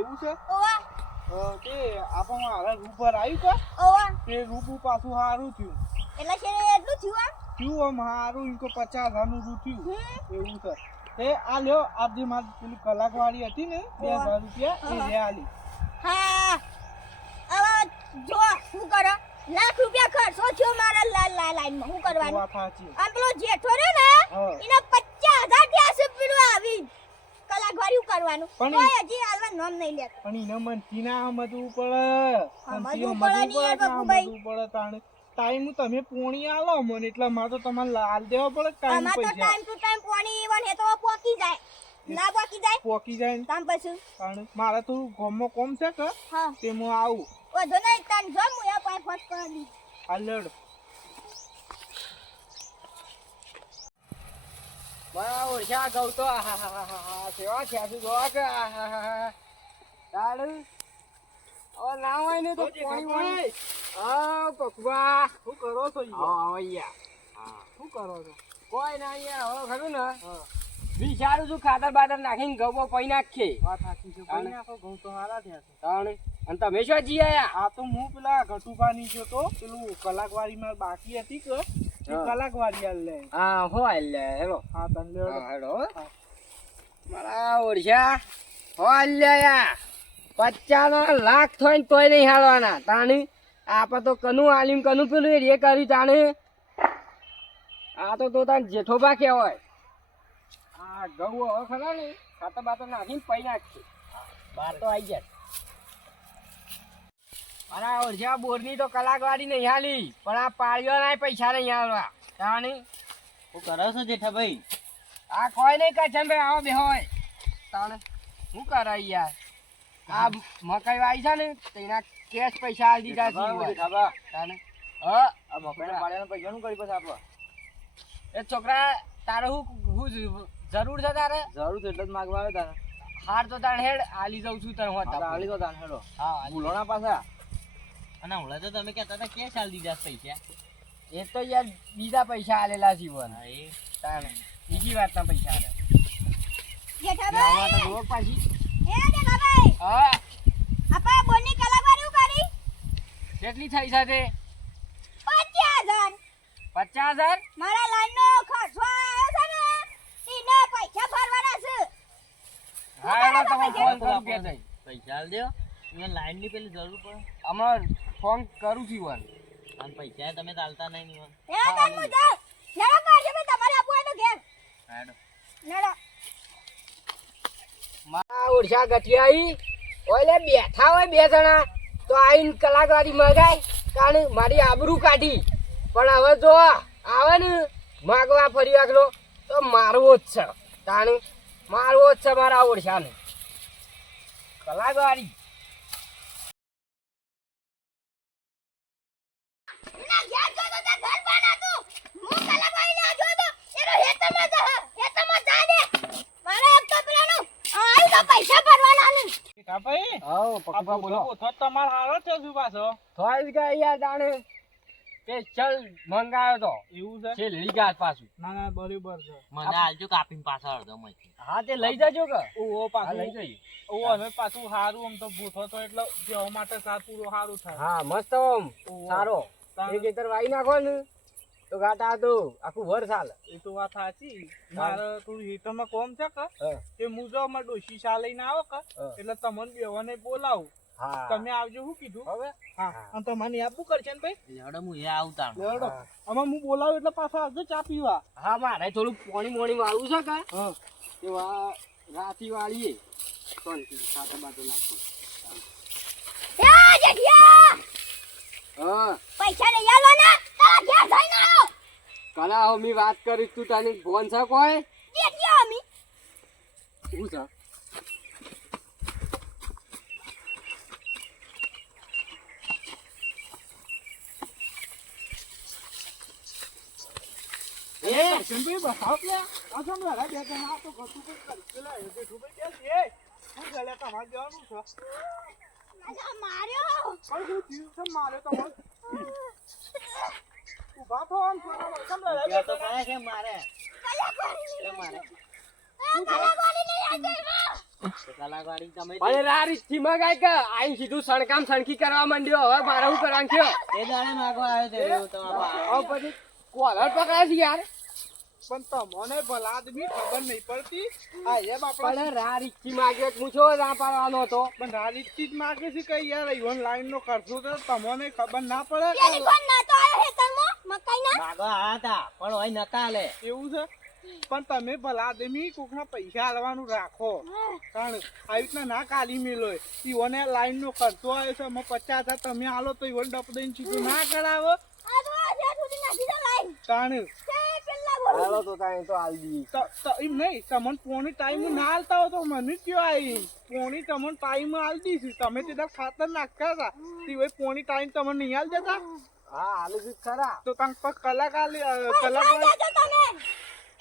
એવું છે ઓવા તે આપણને હારા રૂપ પર આવ્યું કે ઓવા તે રૂપ પાછું સારું થયું એટલે છે એટલું થયું આમ થયું આમ સારું ઇનકો 50,000 નું થયું એવું છે તે આ લ્યો આજે મારી પેલી કલાકવાળી હતી ને 2,000 રૂપિયા એ લે આલી હા હવે જો શું કરો લાખ રૂપિયા ખર્ચો થયો મારા લાઈનમાં શું કરવાનું વાત સાચી આમ પેલો જેઠો રે ને હા. એને 50,000 ત્યાં પેલું આવી કલાકવાળું કરવાનું પણ કોઈ હજી હાલમાં નામ નહીં લેતો પણ એને મનથી ના સમજવું પડે સમજવું પડે ને યાર બકુભાઈ. સમજવું પડે તાણે ટાઈમ તમે પોણી આલો મને એટલે મારે તો તમારે લાલ દેવા પડે ટાઈમ આમાં તો પૈસા ટાઈમ ટુ ટાઈમ પાણી વન હે તો પોકી જાય ના પોકી જાય પોકી જાય ને તામ પછી તાણે મારે તો ગામમાં કોમ છે કે હા તેમાં આવું વધો નહીં તાન જો હું આ પાય ફટ કરી દી આ લડ મારા ઓળખ્યા ગૌ તો સેવા થયા છું જોવા કે તાળું ઓ ના હોય ને તો પાણી હા પકવા શું કરો છો અહીંયા શું કરો છો કોઈ ના અહીંયા હવે ખરું ને વિચારું છું ખાતર બાતર નાખીને ગૌ પૈ નાખીએ વાત સાચી છે ભાઈ નાખો ઘઉં તો સારા થયા છે તાણે અને તમે શું જી આયા આ તો હું પેલા ઘટુબાની જો તો પેલું કલાકવાળીમાં બાકી હતી કે એ કલાકવાળી આલ લે હા હોય લે હેલો હા તને લેવડો હેલો મારા ઓળખ્યા હોય લે 50 લાખ થાય ને તોય નહીં હાલવાના તાણી આપણે તો કનું આલીમ કનું પેલું એ કર્યું તાણે આ તો તાન જેઠોબા કહેવાય આ ઘઉં હવે ખરા ને ખાતર બાતર નાખીને પૈ નાખશે બાર તો આવી જાય મારા ઓળખ્યા બોરની તો કલાકવાળી નહીં હાલી પણ આ પાળીઓના પૈસા નહીં હાલવા તાણી શું કરો છો જેઠાભાઈ? આ કોઈ નહીં કચન ભાઈ આવો બે હોય તાણે શું કરાય યાર આ મકાઈ વાવી છે ને તેના કેશ પૈસા આલી દીધા છે તાણે હા આ મકાઈના પાળિયાના પૈસા શું કરી પછી આપણે? એ છોકરા તારે હું જરૂર છે તારે જરૂર છે એટલે જ માગવા આવ્યો તારે. હાર તો તાણ હેડ આલી જાઉં છું તને હા, તો હોતા આલી દો તાને હેડો. હા આલી ભૂલોના પાછા. અને હમણાં તો તમે કહેતા હતા કે ચાલ દીધા છે પૈસા એ તો યાર બીજા પૈસા આલેલા જીવન હા, એ તાણે બીજી વાતના પૈસા આલે જેઠાભાઈ તો જોવો પાછી એ જેઠાભાઈ હા આપા બોની કલાકવાળું કરી કેટલી થઈ સાથે 50,000 50,000 મારા લાઈનનો ખર્ચો આવ્યો છે ને એને પૈસા ભરવાના છે હા એનો તમે ફોન કરું કે નહીં પૈસા આલ દો એને લાઈનની પેલી જરૂર પડે હમણાં ફોન કરું છું વન અને પૈસા તમે ચાલતા નહીં નિવન એ તાન મુ જાઉં લેડો કાઢજો મે તમારે આપવું હોય તો ઘેર હેડો લેડો મારા ઓરછા ગઠિયાઈ ઓલે બેઠા હોય બે જણા તો આઈને કલાકવાળી મગાય કારણ મારી આબરૂ કાઢી પણ હવે જો આવે ને માગવા ફરી વાગલો તો મારવો જ છે તાણે મારવો જ છે મારા ઓરછાને કલાકવાળી ના ઘેર જો તો તે ઘર બનાતું હું કલાકવાળી ના જો તો એનો હેતમાં જા દે મારે એક તો પેલાનું આઈ તો પૈસા ભરવાના ને ભાઈ આવો પકવા બોલો તો તમારે હારો છે શું પાછો થોઈ ગયા યાર તાણે કે ચલ મંગાયો તો એવું છે છેલ્લી ગાત પાછું ના ના બરોબર છે મને આલજો કાપીને પાછા અડધો માંથી હા તે લઈ જજો કે ઓહો હા પાછું લઈ જઈએ ઓહો હવે પાછું સારું આમ તો ભૂથો તો એટલે દેવા માટે સાર પૂરો સારું થાય હા મસ્ત ઓમ સારો તાણ. એક ખેતર વાઈ નાખો ને તો ગાતા તો આખું વર ચાલે એ તો વાત સાચી મારે થોડું હિટરમાં કોમ છે કે હા. તે મુજબમાં ડોશી શા લઈને આવો કે હા. એટલે તમને બેવાને બોલાવું હા તમે આવજો શું કીધું હવે હા અને તમારે આપવું કરશે ને ભાઈ હેડો હું એ આવતા લેવડો આમાં હું બોલાવું એટલે પાછા આવજો ચા પીવા હા મારે થોડું પાણી મોણી વાળવું છે કે હા એવા રાતી વાળીએ શાંતિ સાથે બાજુ નાખો એ જેઠિયા હા પૈસા લઈ આવવાના તારા ઘેર જઈને આવો કલા હું વાત કરીશ તું તને ફોન છે કોઈ જેઠિયા અમી શું છે ભાઈ બતાવો કે આ સમ લડા બે જણ આ તો ઘટું કોઈ કરી પેલા એ બેઠું ભાઈ કે એ શું ચાલે તમારે જવાનું છે ના માર્યો પણ શું થયું છે મારે તમારે ઉભા થો આમ થોડા સમ લડા બે તો કયા કે મારે કલાકવાળી મારે કલાકવાળી લઈ આવજો કલાકવાળી તમે અને આ રીતથી મગાય કે આઈ સીધું સણકામ સણકી કરવા માંડ્યો હવે મારે શું કરવાનું થયો તે દાડે માગવા આવ્યો તે એવું તમારો હવે પછી કોલર પકડાય છે યાર પણ તમને ભલા આદમી ખબર નહીં પડતી આ એમ આપણા પણ રા રીતથી માગ્યો હું છો ના પાડવાનો હતો પણ રાલીથી જ માગે છે કે યાર ઈવન લાઈન નો ખર્ચો તો તમને ખબર ના પડે પેલી કોણ ના તો આયો હેતરમાં મકાઈના માગવા આવ્યા હતા પણ હોય નતા લે એવું છે પણ તમે ભલા આદમી કોકના પૈસા આલવાનું રાખો કારણ આવી રીતના ના કાલી મેલો ઈવોને લાઈન નો ખર્ચો આવ્યો છે અમે 50,000 તમે આલો તો ઈવન ડપ દઈને ચીકું ના કરાવો આ તો આ જે સુધી નાખી દે લાઈન કારણ તે પેલા બોલ હાલો તો તાણે તો આલ દી એમ નહીં તમને પોણી ટાઈમ ના આલતા હો તો મને કયો આવી પોણી તમને ટાઈમ આલ દીધી તમે તે ખાતર નાખતા હતા તે ભાઈ પોણી ટાઈમ તમને નહીં આલ દેતા હા હાલ જ ખરા તો તમે કલાક તમે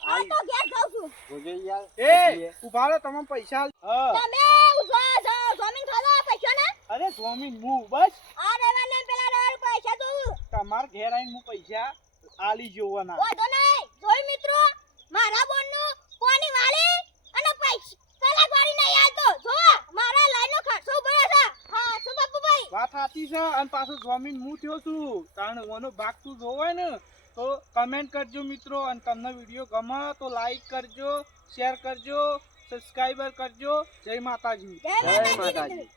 આ તો ઘેર જાઉં છું જોજે યાર એ ઉભા રહો તમે પૈસા આલ. હા તમે ઉઠવા જાઓ જમીન ખાવા પૈસા ના અરે સ્વામી હું બસ આ રેવાને પેલા રેવાને પૈસા દઉં તમાર ઘેર આવીને હું પૈસા આલી જોવાના વાંધો નહીં જોઈ મિત્રો મારા બોનનું કોની વાળી અને પૈસા કલાક વાળી નહીં આવતો જો મારા લાઈનનો ખર્ચો ઉભો છે હા શું બાપુભાઈ વાત સાચી છે અને પાછું સ્વામી હું થયો છું કારણ ઓનો ભાગ તું જોવે ને તો કમેન્ટ કરજો મિત્રો અને તમને વિડીયો ગમે તો લાઈક કરજો શેર કરજો સબસ્ક્રાઈબર કરજો જય માતાજી જય જય માતાજી માતાજી.